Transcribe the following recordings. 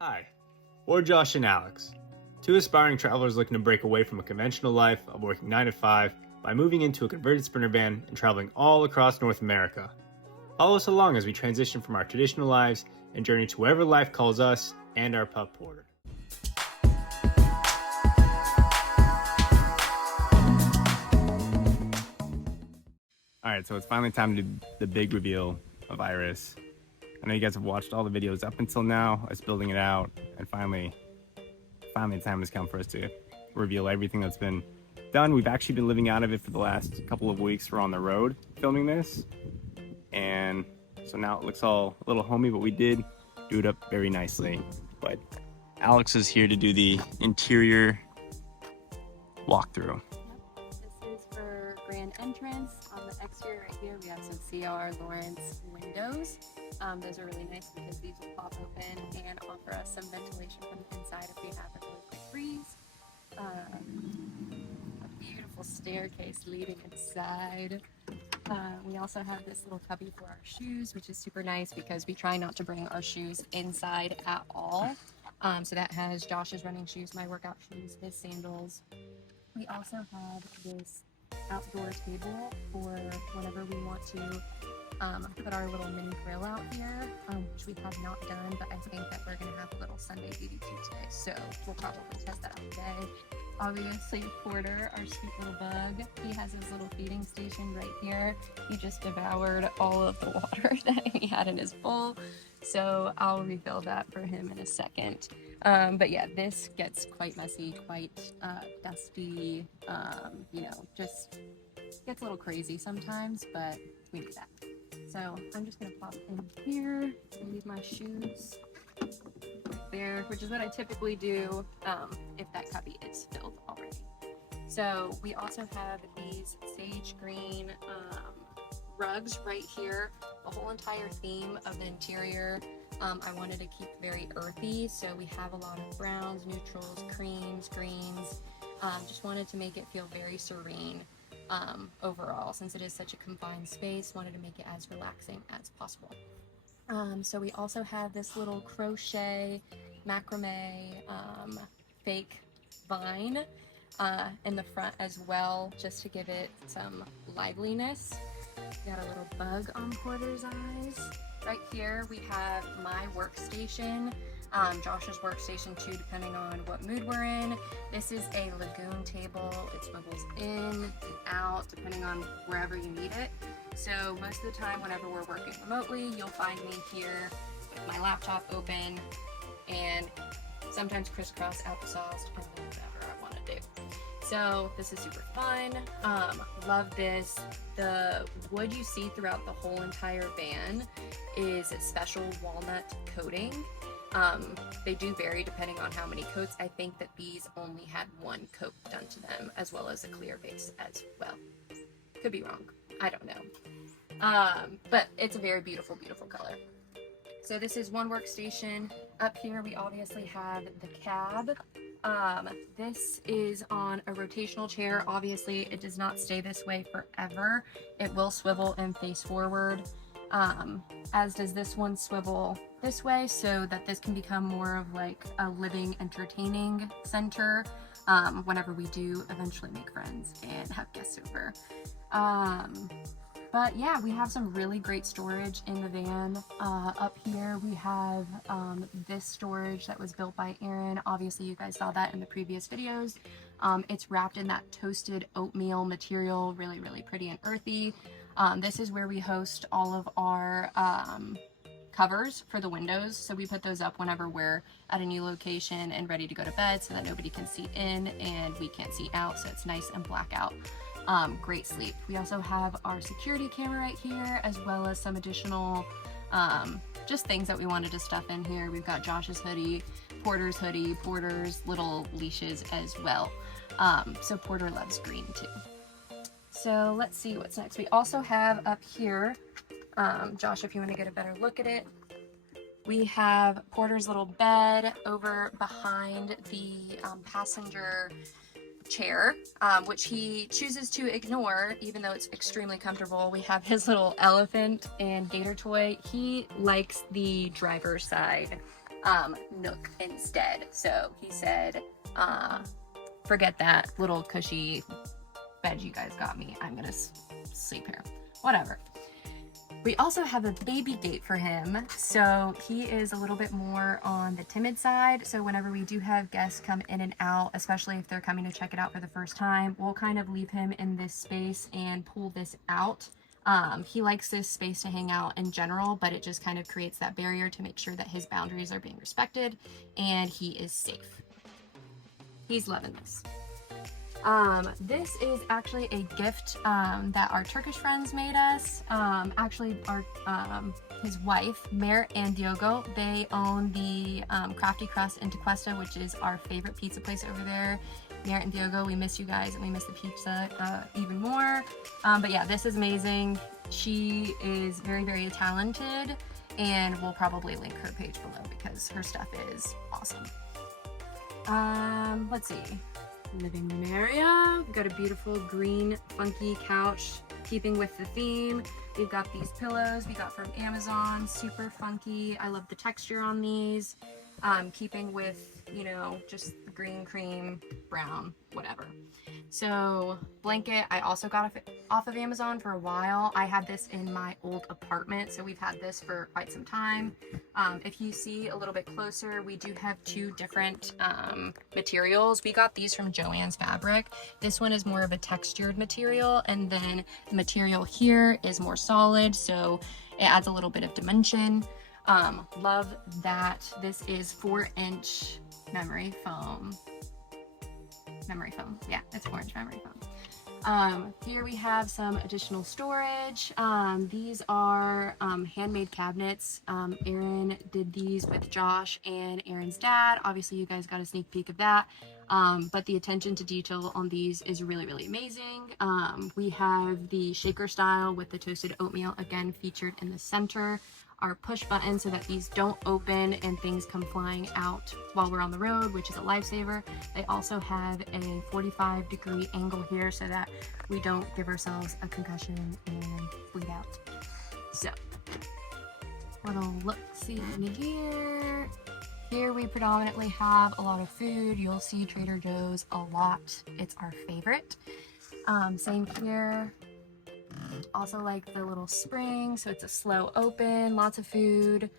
Hi, we're Josh and Alex, two aspiring travelers looking to break away from a conventional life of working 9 to 5 by moving into a converted Sprinter van and traveling all across North America. Follow us along as we transition from our traditional lives and journey to wherever life calls us and our pup Porter. Alright, so it's finally time to do the big reveal of Iris. I know you guys have watched all the videos up until now, us building it out, and finally the time has come for us to reveal everything that's been done. We've actually been living out of it for the last couple of weeks. We're on the road filming this, and so now it looks all a little homey, but we did do it up very nicely. But Alex is here to do the interior walkthrough. This is for grand entrance. On the exterior right here, we have some CR Lawrence windows. Those are really nice because these will pop open and offer us some ventilation from the inside if we have a really quick breeze. A beautiful staircase leading inside. We also have this little cubby for our shoes, which is super nice because we try not to bring our shoes inside at all. So that has Josh's running shoes, my workout shoes, his sandals. We also have this outdoor table for whenever we want to put our little mini grill out here, which we have not done, but I think that we're going to have a little Sunday BBQ today, so we'll probably test that out today. Obviously, Porter, our sweet little bug, he has his little feeding station right here. He just devoured all of the water that he had in his bowl, so I'll refill that for him in a second. But yeah, this gets quite messy, quite dusty, just gets a little crazy sometimes, but we do that. So I'm just gonna pop in here and leave my shoes there, which is what I typically do if that cubby is filled already. So we also have these sage green rugs right here. The whole entire theme of the interior I wanted to keep very earthy, so we have a lot of browns, neutrals, creams, greens. Just wanted to make it feel very serene. Overall, since it is such a confined space, wanted to make it as relaxing as possible. So we also have this little crochet macrame fake vine in the front as well, just to give it some liveliness. Got a little bug on Porter's eyes. Right here we have my workstation, Josh's workstation too, depending on what mood we're in. This is a lagoon table. It swivels in and out depending on wherever you need it. So most of the time whenever we're working remotely, you'll find me here with my laptop open and sometimes crisscross applesauce depending on whatever I want to do. So this is super fun. Love this. The wood you see throughout the whole entire van is special walnut coating. They do vary depending on how many coats. I think that these only had one coat done to them, as well as a clear base as well. Could be wrong. I don't know. But it's a very beautiful, beautiful color. So this is one workstation. Up here we obviously have the cab. This is on a rotational chair. Obviously it does not stay this way forever. It will swivel and face forward, as does this one swivel this way, so that this can become more of like a living entertaining center whenever we do eventually make friends and have guests over. But yeah, we have some really great storage in the van. Up here we have this storage that was built by Aaron. Obviously you guys saw that in the previous videos. It's wrapped in that toasted oatmeal material, really, really pretty and earthy. This is where we host all of our covers for the windows. So we put those up whenever we're at a new location and ready to go to bed so that nobody can see in and we can't see out, so it's nice and black out. Great sleep. We also have our security camera right here, as well as some additional just things that we wanted to stuff in here. We've got Josh's hoodie, Porter's little leashes as well. So Porter loves green too. So let's see what's next. We also have up here, Josh, if you want to get a better look at it, we have Porter's little bed over behind the passenger chair, which he chooses to ignore even though it's extremely comfortable. We have his little elephant and gator toy. He likes the driver's side nook instead. So he said, forget that little cushy bed you guys got me. I'm gonna sleep here. Whatever. We also have a baby gate for him, so he is a little bit more on the timid side. So whenever we do have guests come in and out, especially if they're coming to check it out for the first time, we'll kind of leave him in this space and pull this out. He likes this space to hang out in general, but it just kind of creates that barrier to make sure that his boundaries are being respected and he is safe. He's loving this. This is actually a gift that our Turkish friends made us. Actually, our his wife, Mer and Diogo, they own the Crafty Crust in Tequesta, which is our favorite pizza place over there. Mer and Diogo, we miss you guys, and we miss the pizza even more. But yeah, this is amazing. She is very, very talented, and we'll probably link her page below because her stuff is awesome. Let's see. Living room area. We've got a beautiful green funky couch, keeping with the theme. We've got these pillows we got from Amazon, super funky. I love the texture on these, keeping with, you know, just the green, cream, brown, whatever. So blanket I also got off of Amazon for a while. I had this in my old apartment, so we've had this for quite some time. If you see a little bit closer, we do have two different materials. We got these from Joann's Fabric. This one is more of a textured material, and then the material here is more solid, so it adds a little bit of dimension. Love that this is 4-inch memory foam. Yeah, it's 4-inch memory foam. Here we have some additional storage. These are handmade cabinets. Aaron did these with Josh and Aaron's dad. Obviously you guys got a sneak peek of that, but the attention to detail on these is really, really amazing. We have the shaker style with the toasted oatmeal again featured in the center. Our push button so that these don't open and things come flying out while we're on the road, which is a lifesaver. They also have a 45-degree angle here so that we don't give ourselves a concussion and bleed out. So, little look-see in here. Here we predominantly have a lot of food. You'll see Trader Joe's a lot. It's our favorite. Same here. Also like the little spring, so it's a slow open, lots of food,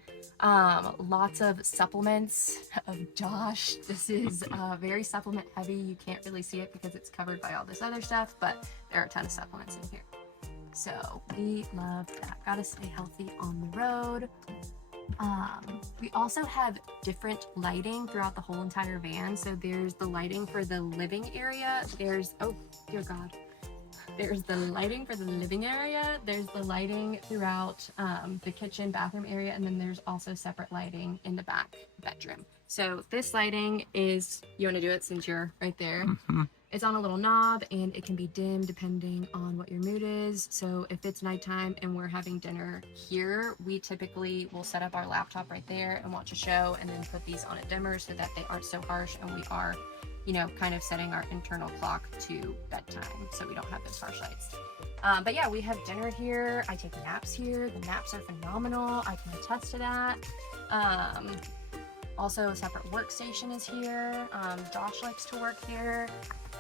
lots of supplements of Josh. This is very supplement heavy. You can't really see it because it's covered by all this other stuff, but there are a ton of supplements in here. So we love that. Gotta stay healthy on the road. We also have different lighting throughout the whole entire van. So there's the lighting for the living area. There's, oh dear God. There's the lighting for the living area, there's the lighting throughout the kitchen, bathroom area, and then there's also separate lighting in the back bedroom. So this lighting is, you want to do it since you're right there? Mm-hmm. It's on a little knob and it can be dim depending on what your mood is. So if it's nighttime and we're having dinner here, we typically will set up our laptop right there and watch a show and then put these on a dimmer so that they aren't so harsh and we are, you know, kind of setting our internal clock to bedtime so we don't have those harsh lights. But yeah, we have dinner here. I take naps here. The naps are phenomenal. I can attest to that. Also, a separate workstation is here. Josh likes to work here.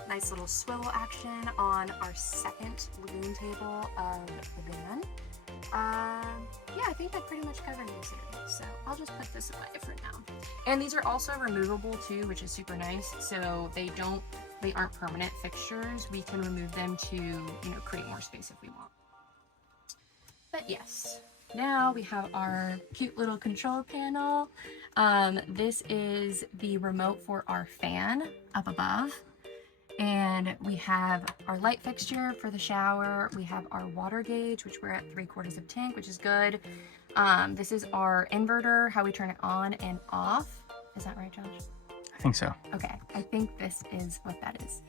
Nice little swivel action on our second lagoon table of the van. Yeah, I think that pretty much covered this area, so I'll just put this away for now. And these are also removable too, which is super nice. So they aren't permanent fixtures. We can remove them to, you know, create more space if we want. But yes, now we have our cute little control panel. This is the remote for our fan up above. And we have our light fixture for the shower. We have our water gauge, which we're at 3/4 of tank, which is good. This is our inverter, how we turn it on and off. Is that right, Josh? I think so. Okay, I think this is what that is.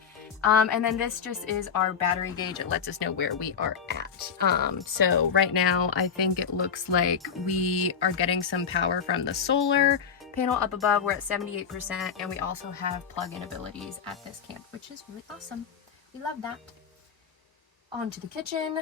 And then this just is our battery gauge. It lets us know where we are at. So right now, I think it looks like we are getting some power from the solar panel up above. We're at 78%, and we also have plug-in abilities at this camp, which is really awesome. We love that. On to the kitchen.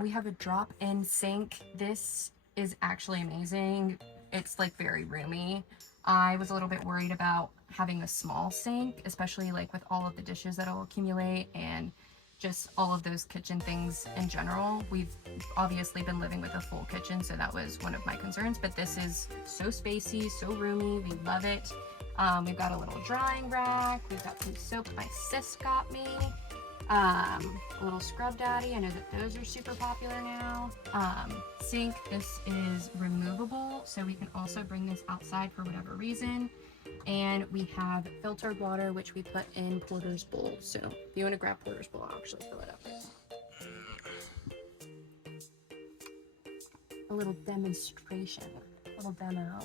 We have a drop-in sink. This is actually amazing. it's like very roomy. I was a little bit worried about having a small sink, especially like with all of the dishes that'll accumulate and just all of those kitchen things in general. We've obviously been living with a full kitchen, so that was one of my concerns, but this is so spacey, so roomy. We love it. We've got a little drying rack. We've got some soap my sis got me. A little scrub daddy. I know that those are super popular now. Sink, this is removable, so we can also bring this outside for whatever reason. And we have filtered water, which we put in Porter's bowl. So if you want to grab Porter's bowl, I'll actually fill it up. A little demonstration, a little demo.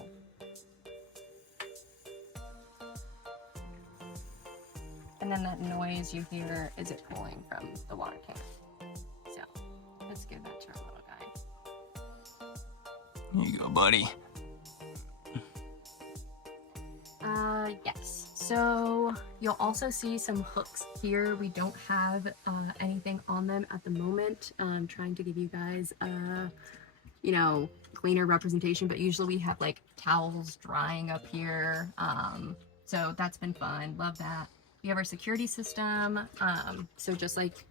And then that noise you hear is it pulling from the water tank. So let's give that to our little guy. Here you go, buddy. Yes. So you'll also see some hooks here. We don't have anything on them at the moment. I'm trying to give you guys you know, cleaner representation, but usually we have like towels drying up here. So that's been fun. Love that. We have our security system. So just like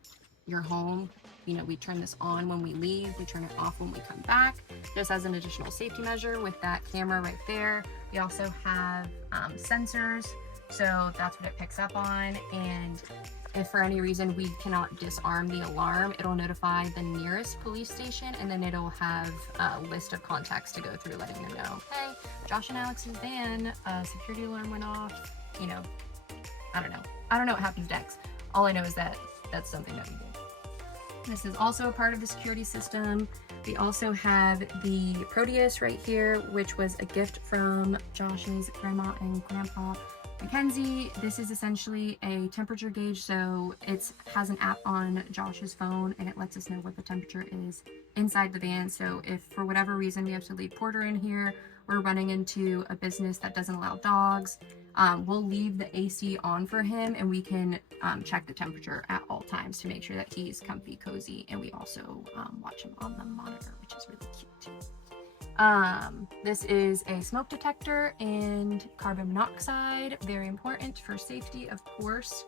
your home, you know, we turn this on when we leave, we turn it off when we come back, just as an additional safety measure with that camera right there. We also have sensors, so that's what it picks up on. And if for any reason we cannot disarm the alarm, it'll notify the nearest police station, and then it'll have a list of contacts to go through, letting them know, hey, Josh and Alex's van, security alarm went off. You know, I don't know what happens next. All I know is that that's something that we do. This is also a part of the security system. We also have the Proteus right here, which was a gift from Josh's grandma and grandpa Mackenzie. This is essentially a temperature gauge, so it has an app on Josh's phone and it lets us know what the temperature is inside the van. So if for whatever reason we have to leave Porter in here, we're running into a business that doesn't allow dogs, we'll leave the AC on for him, and we can check the temperature at all times to make sure that he's comfy, cozy, and we also watch him on the monitor, which is really cute too. This is a smoke detector and carbon monoxide, very important for safety, of course.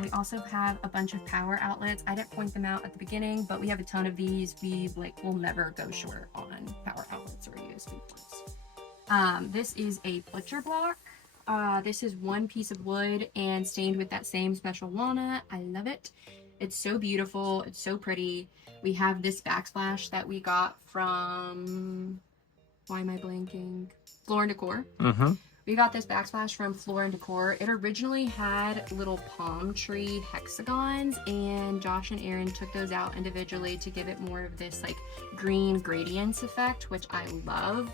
We also have a bunch of power outlets. I didn't point them out at the beginning, but we have a ton of these. We'll never go short on power outlets or USB ports. This is a butcher block. This is one piece of wood and stained with that same special walnut. I love it. It's so beautiful. It's so pretty. We have this backsplash that we got from, why am I blanking? Floor and Decor. We got this backsplash from Floor and Decor. It originally had little palm tree hexagons, and Josh and Aaron took those out individually to give it more of this like green gradients effect, which I love.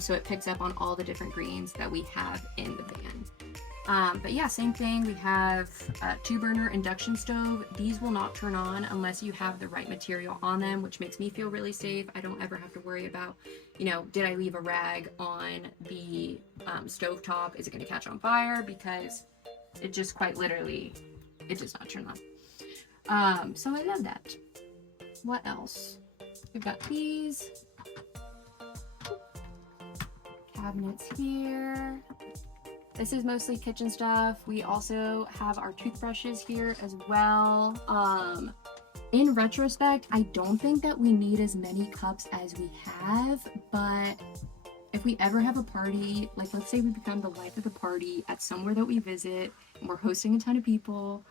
So it picks up on all the different greens that we have in the van. But yeah, same thing. We have a 2-burner induction stove. These will not turn on unless you have the right material on them, which makes me feel really safe. I don't ever have to worry about, you know, did I leave a rag on the stove top? Is it going to catch on fire? Because it just quite literally, it does not turn on. So I love that. What else? We've got these cabinets here. This is mostly kitchen stuff. We also have our toothbrushes here as well. In retrospect, I don't think that we need as many cups as we have, but if we ever have a party, like let's say we become the life of the party at somewhere that we visit and we're hosting a ton of people,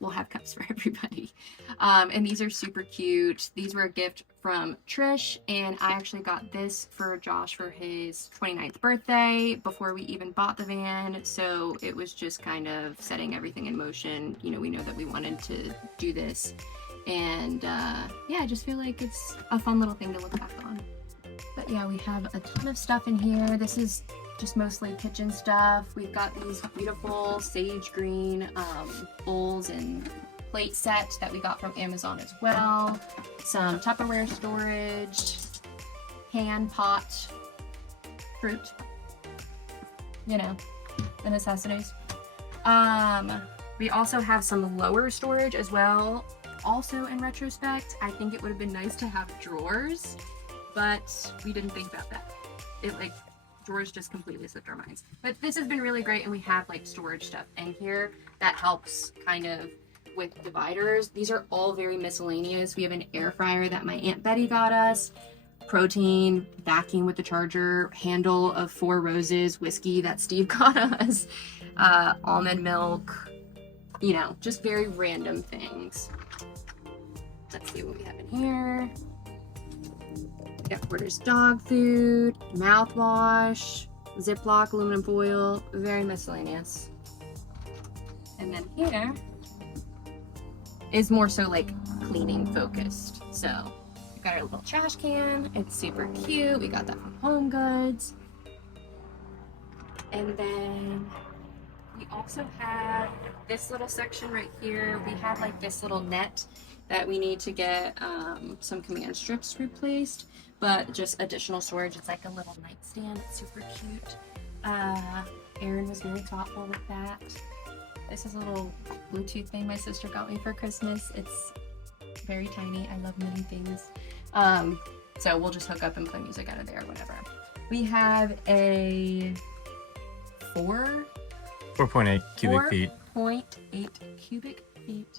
we'll have cups for everybody. And these are super cute. These were a gift from Trish, and I actually got this for Josh for his 29th birthday before we even bought the van. So it was just kind of setting everything in motion. You know, we know that we wanted to do this. And yeah, I just feel like it's a fun little thing to look back on. But yeah, we have a ton of stuff in here. This is just mostly kitchen stuff. We've got these beautiful sage green bowls and plate set that we got from Amazon as well. Some Tupperware storage, pan, pot, fruit, you know, the necessities. We also have some lower storage as well. Also, in retrospect, I think it would have been nice to have drawers, but we didn't think about that. drawers just completely slipped our minds. But this has been really great, and we have like storage stuff in here that helps kind of with dividers. These are all very miscellaneous. We have an air fryer that my Aunt Betty got us, protein, vacuum with the charger, handle of 4 Roses whiskey that Steve got us, almond milk, you know, just very random things. Let's see what we have in here. We got Porter's dog food, mouthwash, Ziploc, aluminum foil, very miscellaneous. And then here is more so like cleaning focused. So we've got our little trash can. It's super cute. We got that from Home Goods. And then we also have this little section right here. We have like this little net that we need to get some command strips replaced, but just additional storage. It's like a little nightstand. It's super cute. Erin was very thoughtful with that. This is a little Bluetooth thing my sister got me for Christmas. It's very tiny. I love mini things. So we'll just hook up and play music out of there or whatever. We have a 4.8 cubic feet. 4.8 cubic feet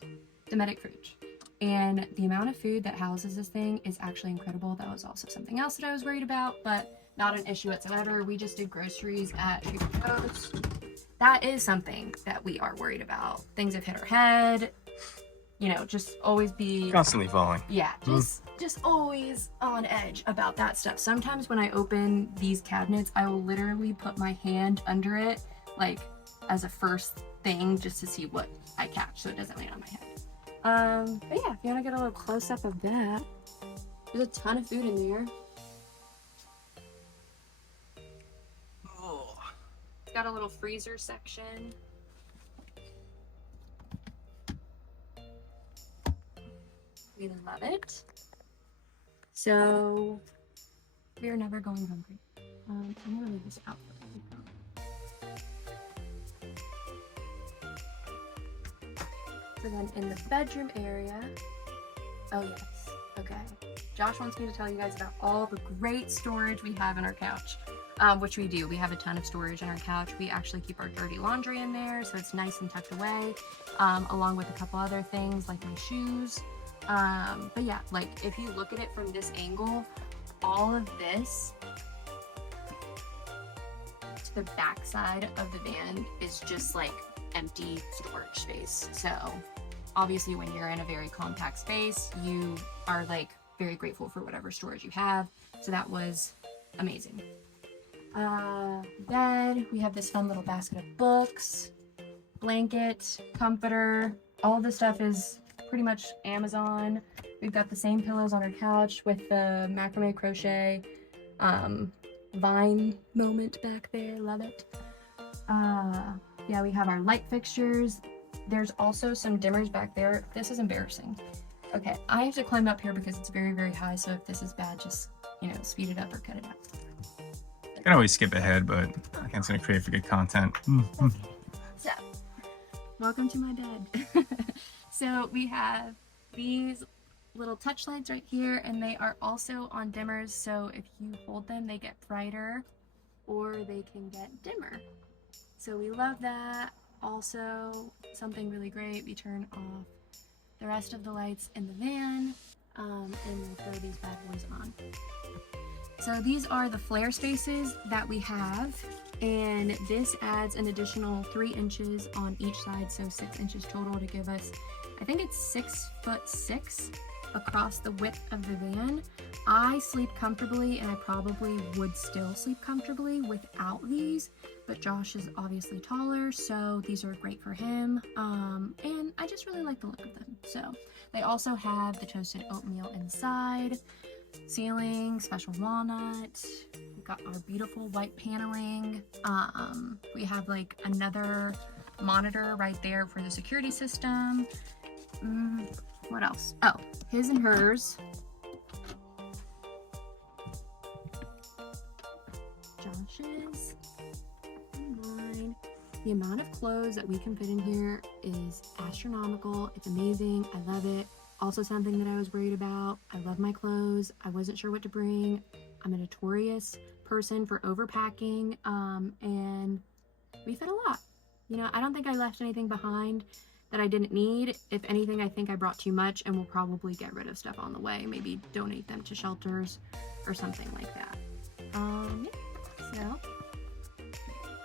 Dometic fridge. And the amount of food that houses this thing is actually incredible. That was also something else that I was worried about, but not an issue whatsoever. We just did groceries at Trader Joe's. That is something that we are worried about. Things have hit our head. You know, just always be Constantly falling. yeah, just always on edge about that stuff. Sometimes when I open these cabinets, I will literally put my hand under it, like as a first thing, just to see what I catch, so it doesn't land on my head. But yeah, if you want to get a little close up of that, there's a ton of food in there. Oh. It's got a little freezer section. We love it. So we are never going hungry. I'm gonna leave this out for So then in the bedroom area, oh yes, okay. Josh wants me to tell you guys about all the great storage we have in our couch, which we do. We have a ton of storage in our couch. We actually keep our dirty laundry in there, so it's nice and tucked away, along with a couple other things like my shoes. But yeah, like if you look at it from this angle, all of this to the back side of the van is just like empty storage space. So obviously when you're in a very compact space, you are like very grateful for whatever storage you have. So that was amazing. Bed, we have this fun little basket of books, blanket, comforter. All of this stuff is pretty much Amazon. We've got the same pillows on our couch with the macrame crochet vine moment back there. Love it. Yeah, we have our light fixtures. There's also some dimmers back there. This is embarrassing. Okay, I have to climb up here because it's very, very high. So if this is bad, just, you know, speed it up or cut it out. I can always skip ahead, but I think it's going to create for good content. So, welcome to my bed. So we have these little touch lights right here, and they are also on dimmers. So if you hold them, they get brighter or they can get dimmer. So we love that. Also, something really great, we turn off the rest of the lights in the van, and we'll throw these bad boys on. So these are the flare spaces that we have, and this adds an additional 3 inches on each side, so 6 inches total to give us, I think it's 6'6" across the width of the van. I sleep comfortably, and I probably would still sleep comfortably without these, but Josh is obviously taller, so these are great for him, and I just really like the look of them. So they also have the toasted oatmeal inside, ceiling, special walnut. We've got our beautiful white paneling. We have like another monitor right there for the security system. What else? Oh, his and hers. Josh's and mine. The amount of clothes that we can fit in here is astronomical. It's amazing. I love it. Also something that I was worried about. I love my clothes. I wasn't sure what to bring. I'm a notorious person for overpacking, and we fit a lot. You know, I don't think I left anything behind that I didn't need. If anything, I think I brought too much, and we'll probably get rid of stuff on the way. Maybe donate them to shelters or something like that. Yeah, so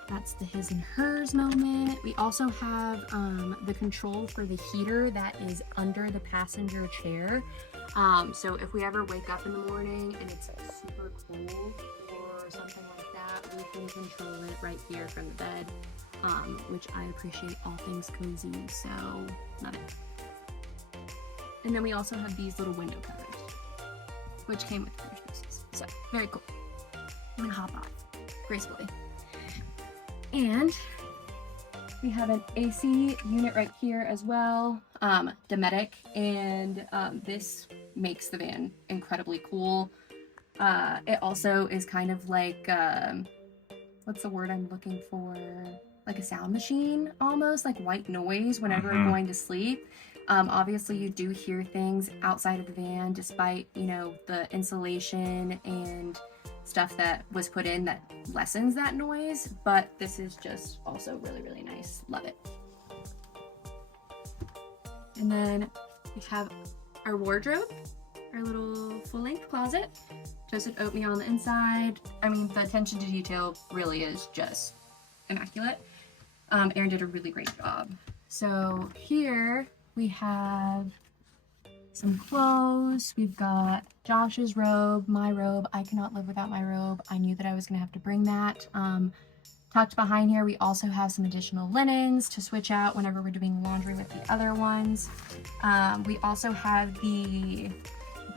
that's the his and hers moment. We also have the control for the heater that is under the passenger chair. So if we ever wake up in the morning and it's super cold or something like that, we can control it right here from the bed, which I appreciate all things cozy, so love it. And then we also have these little window covers, which came with finished pieces. So very cool. I'm gonna hop off gracefully. And we have an AC unit right here as well, Dometic, and this makes the van incredibly cool. It also is kind of like, what's the word I'm looking for? Like a sound machine, almost like white noise whenever we're going to sleep. Obviously you do hear things outside of the van, despite, you know, the insulation and stuff that was put in that lessens that noise, but this is just also really, really nice. Love it. And then we have our wardrobe, our little full-length closet, toasted oatmeal on the inside. I mean, the attention to detail really is just immaculate. Erin did a really great job. So here we have some clothes. We've got Josh's robe, my robe. I cannot live without my robe. I knew that I was gonna have to bring that. Tucked behind here, we also have some additional linens to switch out whenever we're doing laundry with the other ones. We also have the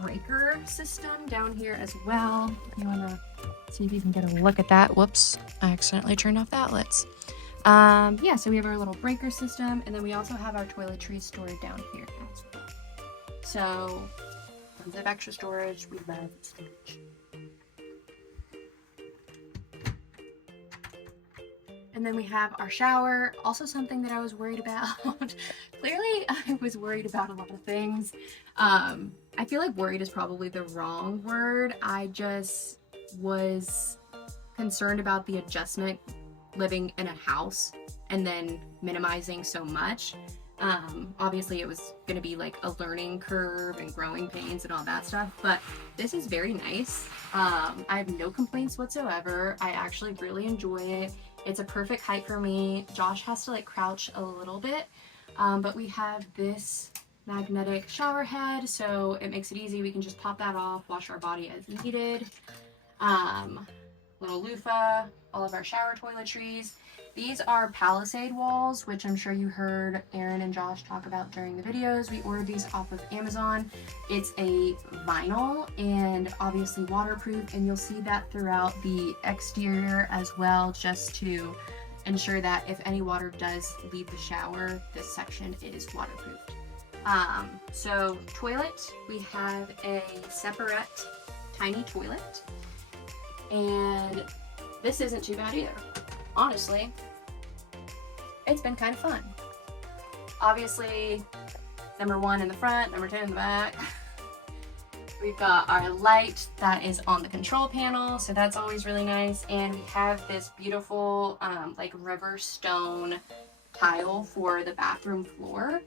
breaker system down here as well. You wanna see if you can get a look at that. Whoops, I accidentally turned off the outlets. Yeah, so we have our little breaker system, and then we also have our toiletries stored down here as well. So, tons of extra storage. We love storage. And then we have our shower, also something that I was worried about. Clearly, I was worried about a lot of things. I feel like worried is probably the wrong word. I just was concerned about the adjustment living in a house and then minimizing so much. Obviously it was going to be like a learning curve and growing pains and all that stuff, but this is very nice. I have no complaints whatsoever. I actually really enjoy it. It's a perfect height for me. Josh has to like crouch a little bit, but we have this magnetic shower head, so it makes it easy. We can just pop that off, wash our body as needed. Little loofah, all of our shower toiletries. These are Palisade walls, which I'm sure you heard Erin and Josh talk about during the videos. We ordered these off of Amazon. It's a vinyl and obviously waterproof, and you'll see that throughout the exterior as well, just to ensure that if any water does leave the shower, this section is waterproofed. So toilet, we have a separate tiny toilet, and this isn't too bad either. Honestly, it's been kind of fun. Obviously, number 1 in the front, number 2 in the back. We've got our light that is on the control panel, so that's always really nice. And we have this beautiful like river stone tile for the bathroom floor.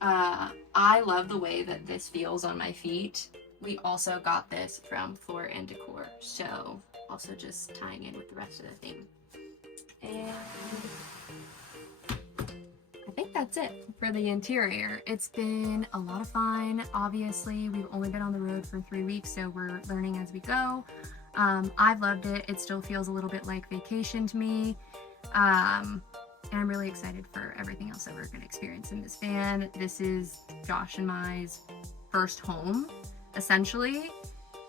I love the way that this feels on my feet. We also got this from Floor & Decor, so also just tying in with the rest of the theme. And I think that's it for the interior. It's been a lot of fun. Obviously, we've only been on the road for 3 weeks, so we're learning as we go. I've loved it. It still feels a little bit like vacation to me. And I'm really excited for everything else that we're going to experience in this van. This is Josh and my's first home, essentially.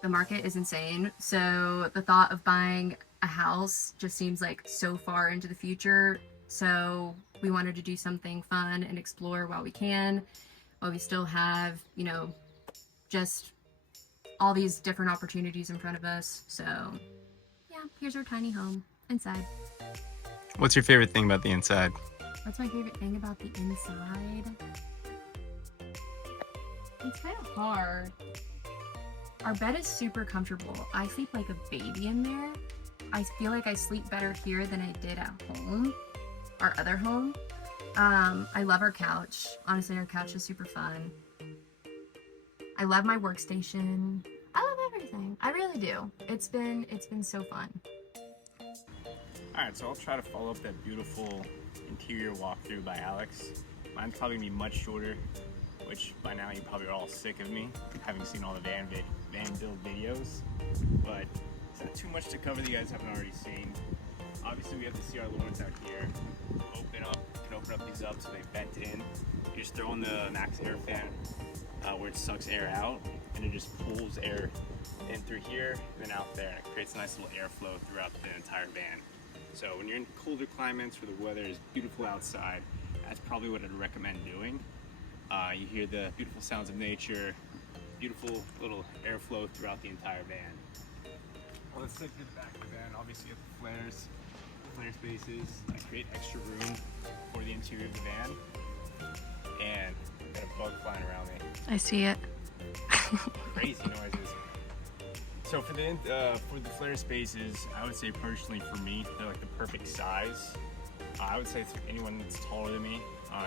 The market is insane, so the thought of buying a house just seems like so far into the future. So we wanted to do something fun and explore while we can, while we still have, you know, just all these different opportunities in front of us. So yeah, here's our tiny home inside. What's your favorite thing about the inside? What's my favorite thing about the inside? It's kind of hard. Our bed is super comfortable. I sleep like a baby in there. I feel like I sleep better here than I did at home, our other home. I love our couch. Honestly, our couch is super fun. I love my workstation. I love everything. I really do. It's been so fun. Alright, so I'll try to follow up that beautiful interior walkthrough by Alex. Mine's probably gonna be much shorter, which by now you probably are all sick of me, having seen all the van build videos. But it's not too much to cover that you guys haven't already seen. Obviously we have the CR Lawrence out here. You can open up these up so they vent in. You just throw in the max air fan where it sucks air out, and it just pulls air in through here and then out there, and it creates a nice little airflow throughout the entire van. So when you're in colder climates where the weather is beautiful outside, that's probably what I'd recommend doing. You hear the beautiful sounds of nature, beautiful little airflow throughout the entire van. Well, let's take to the back of the van. Obviously you have the flare spaces that create extra room for the interior of the van. And I've got a bug flying around me. I see it. Crazy noises. So for the flare spaces, I would say personally for me, they're like the perfect size. I would say for anyone that's taller than me,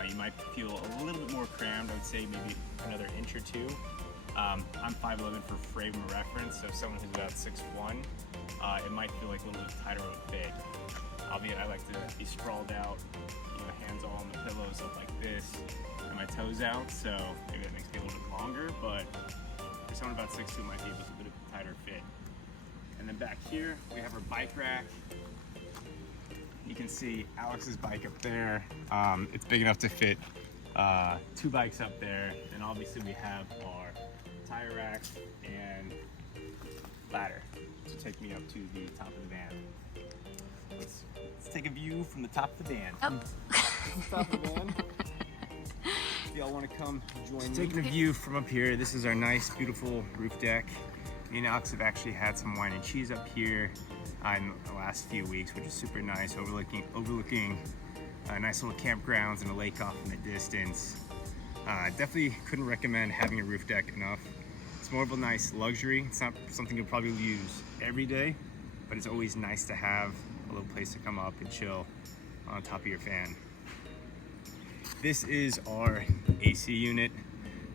you might feel a little bit more crammed. I would say maybe another inch or two. I'm 5'11" for frame of reference, so someone who's about 6'1", it might feel like a little bit tighter of a fit. I like to be sprawled out, hands all on the pillows, up like this, and my toes out, so maybe that makes me a little bit longer, but for someone about 6'2", it might be a little bit of a tighter fit. And then back here, we have our bike rack. You can see Alex's bike up there. It's big enough to fit 2 bikes up there. And obviously we have our tire rack and ladder to take me up to the top of the van. Let's take a view from the top of the van. Top of the van. If y'all want to come join me. Taking a view from up here, this is our nice, beautiful roof deck. Me and Alex have actually had some wine and cheese up here in the last few weeks, which is super nice, overlooking nice little campgrounds and a lake off in the distance. Definitely couldn't recommend having a roof deck enough. It's more of a nice luxury. It's not something you'll probably use every day, but it's always nice to have a little place to come up and chill on top of your fan. This is our AC unit.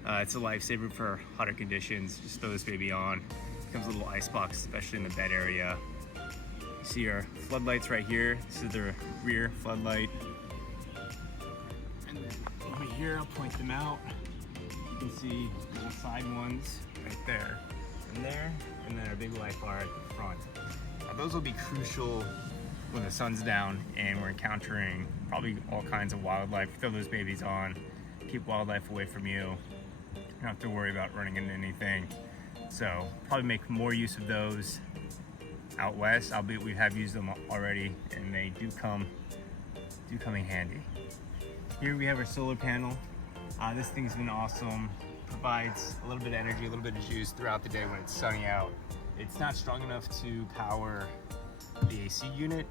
It's a lifesaver for hotter conditions. Just throw this baby on. It comes with a little ice box, especially in the bed area. You see our floodlights right here. This is the rear floodlight. And then over here, I'll point them out. You can see little side ones right there and there, and then our big light bar at the front. Now, those will be crucial when the sun's down and we're encountering probably all kinds of wildlife. Throw those babies on, keep wildlife away from you. You don't have to worry about running into anything. So probably make more use of those out west, albeit we have used them already, and they do come in handy. Here we have our solar panel. This thing's been awesome. Provides a little bit of energy, a little bit of juice throughout the day when it's sunny out. It's not strong enough to power the AC unit,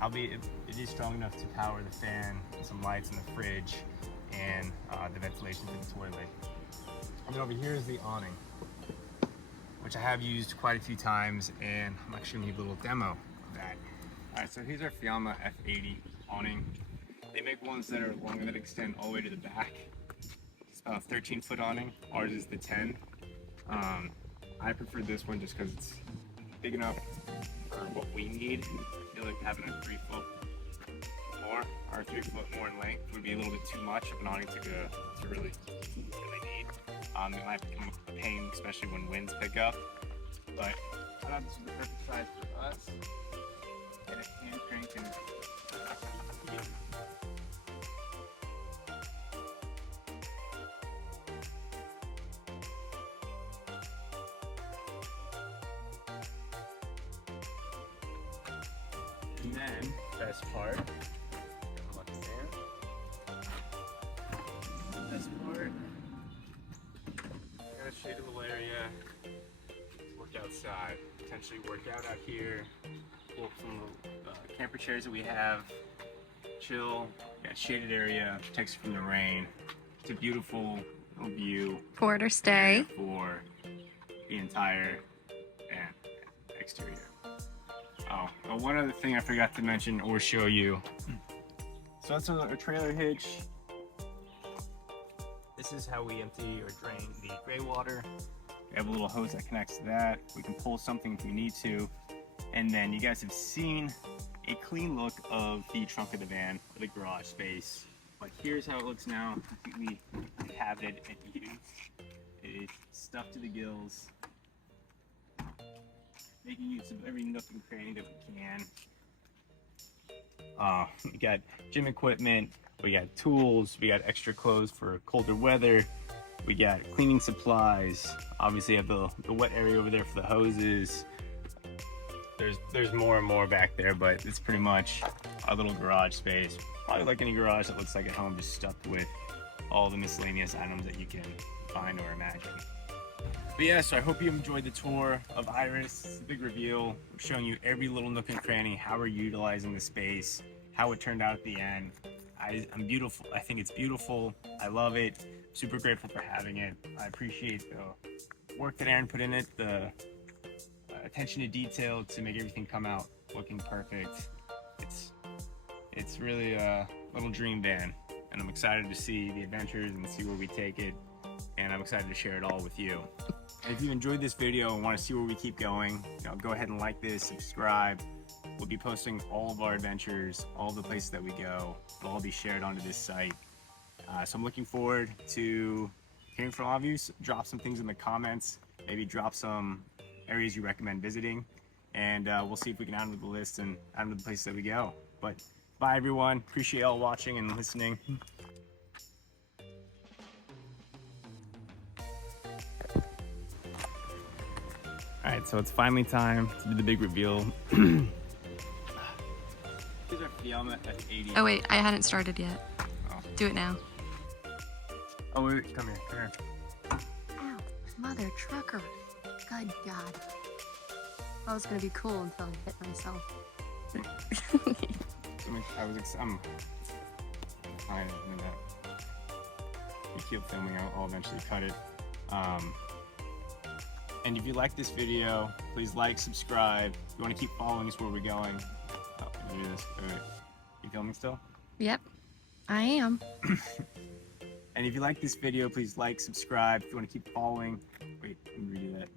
albeit it is strong enough to power the fan, some lights in the fridge, and the ventilation for the toilet. And then over here is the awning, which I have used quite a few times, and I'm actually gonna give a little demo of that. All right, so here's our Fiamma F80 awning. They make ones that are longer that extend all the way to the back. It's about a 13-foot awning. Ours is the 10. I prefer this one just because it's big enough for what we need. I feel like having a 3 foot more, or 3 foot more in length would be a little bit too much of an awning to really need. It might become a pain, especially when winds pick up. But I thought this was the perfect size for us. Get it hand cranked and and then, best part, got a shadeable area, work outside, potentially work out here, pull up some camper chairs that we have, chill, got shaded area, protects you from the rain. It's a beautiful little view. Port or stay. For the entire exterior. Oh, So one other thing I forgot to mention or show you. So that's a trailer hitch. This is how we empty or drain the gray water. We have a little hose that connects to that. We can pull something if we need to. And then you guys have seen a clean look of the trunk of the van, or the garage space. But here's how it looks now, completely inhabited and used. It's stuffed to the gills, making use of every nook and cranny that we can. We got gym equipment, we got tools, we got extra clothes for colder weather, we got cleaning supplies. Obviously, you have the wet area over there for the hoses. There's more and more back there, but it's pretty much our little garage space. Probably like any garage that looks like at home, just stuffed with all the miscellaneous items that you can find or imagine. But yeah, so I hope you enjoyed the tour of Iris. It's a big reveal. I'm showing you every little nook and cranny, how we're utilizing the space, how it turned out at the end. I'm beautiful. I think it's beautiful. I love it. Super grateful for having it. I appreciate the work that Aaron put in it, the attention to detail to make everything come out looking perfect. It's really a little dream van, and I'm excited to see the adventures and see where we take it, and I'm excited to share it all with you. And if you enjoyed this video and want to see where we keep going, go ahead and like this, subscribe. We'll be posting all of our adventures, all the places that we go. It'll all be shared onto this site. So I'm looking forward to hearing from all of you. So drop some things in the comments, maybe drop some areas you recommend visiting, and we'll see if we can add them to the list and add them to the places that we go. But bye everyone, appreciate y'all watching and listening. Alright, so it's finally time to do the big reveal. Here's our Fiamma F80. Oh wait, I hadn't started yet. Oh. Do it now. Oh wait, come here. Ow, mother trucker. Good God. That was gonna be cool until I hit myself. I'm kind of in that. We keep filming, I'll eventually cut it. And if you like this video, please like, subscribe. If you want to keep following us where we're going. Oh, let me do this. Wait. You filming still? Yep, I am. And if you like this video, please like, subscribe. If you want to keep following. Wait, let me redo that.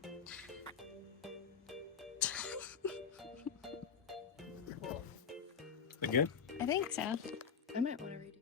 Is that good? I think so. I might want to read